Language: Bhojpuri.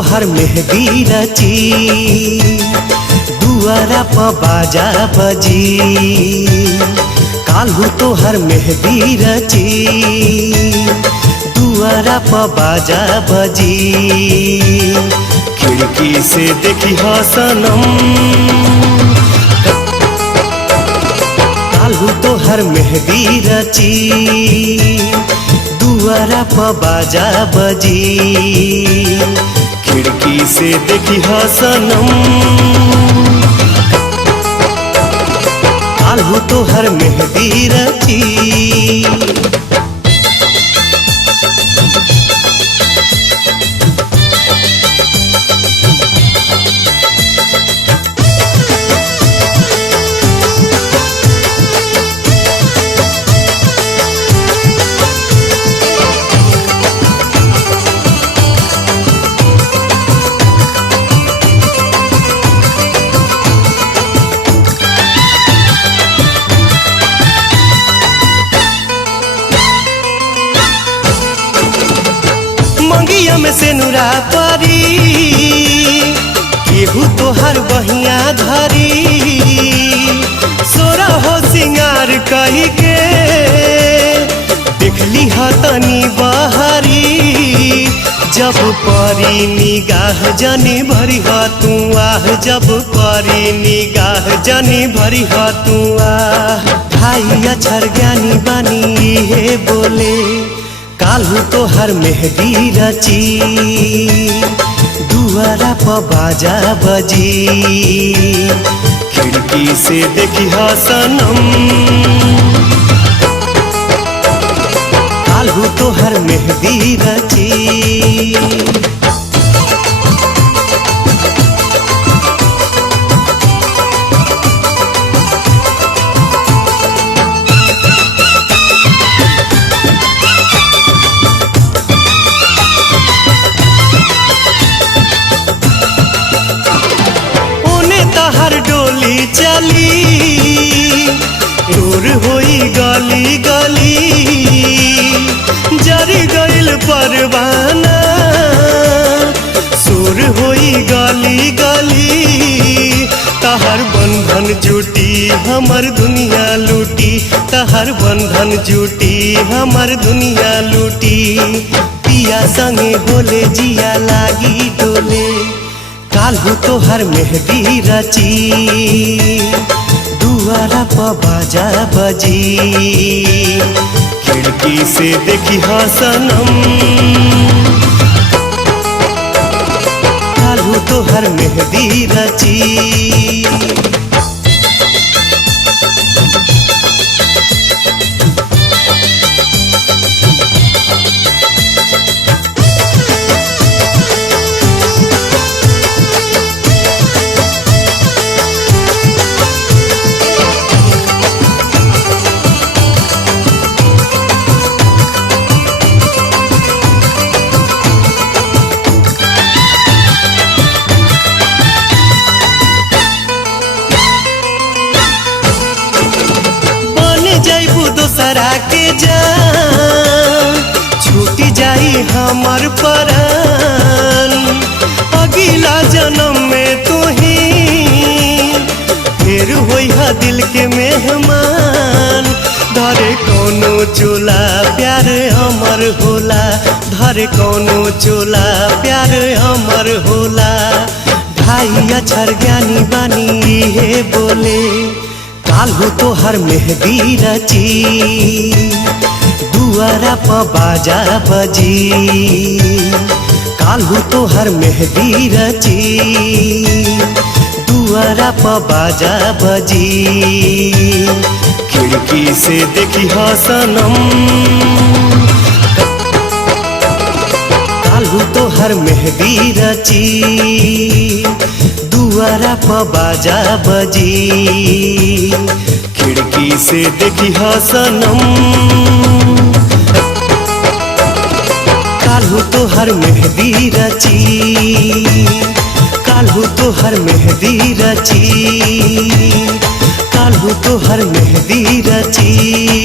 तोहर मेहंदी रची दुआरा प बाजा बजी। काल्हू तोहर मेहंदी रची दुआरा प बाजा बजी। खिड़की से देखी ह सनम काल्हू तोहर मेहंदी रची दुआरा प बाजा बजी। खिड़की से देखी ह सनम काल्हू तोहर मेहंदी रची। मंगिया में से नुरा परी केहू तोहर बहिया धरी। सोरा हो सिंगार कही के देखली ह तनी बहरी। जब परी निगाह जनी भरी ह तू आह। जब परी निगाह जनी भरी ह तू आह। भाई अक्षर ज्ञानी बानी हे बोले काल्हू तोहर मेहंदी रची दुआरा प बाजा बजी। खिड़की से देखी ह सनम काल्हू तोहर मेहंदी रची। तहर डोली चली दूर होई गली गली। जरी गइल परवाना सुर होई गली गली। तहर बंधन जुटी हमर दुनिया लूटी। तहर बंधन जुटी हमर दुनिया लूटी। पिया संगे बोले जिया लागी डोले काल्हू तोहर मेहंदी रची दुआरा प बाजा बजी। खिड़की से देखी ह सनम काल्हू तोहर मेहंदी रची। दोसरा के जान छूटी जाई हमर परान। अगला जन्म में तू ही फिर होई हा दिल के मेहमान। धरे कोनो चोला प्यार हमर होला। धरे कोनो चोला प्यार हमर होला। भाई अक्षर ज्ञानी बानी हे बोले काल्हू तोहर मेहंदी रची दुआरा प बाजा बजी। काल्हू तोहर मेहंदी रची दुआरा प बाजा बजी। खिड़की से देखी ह सनम काल्हू तोहर मेहंदी रची दुआरा प बाजा बजी। खिड़की से देखी ह सनम काल्हू तोहर मेहंदी रची। काल्हू तोहर मेहंदी रची। काल्हू तोहर मेहंदी रची।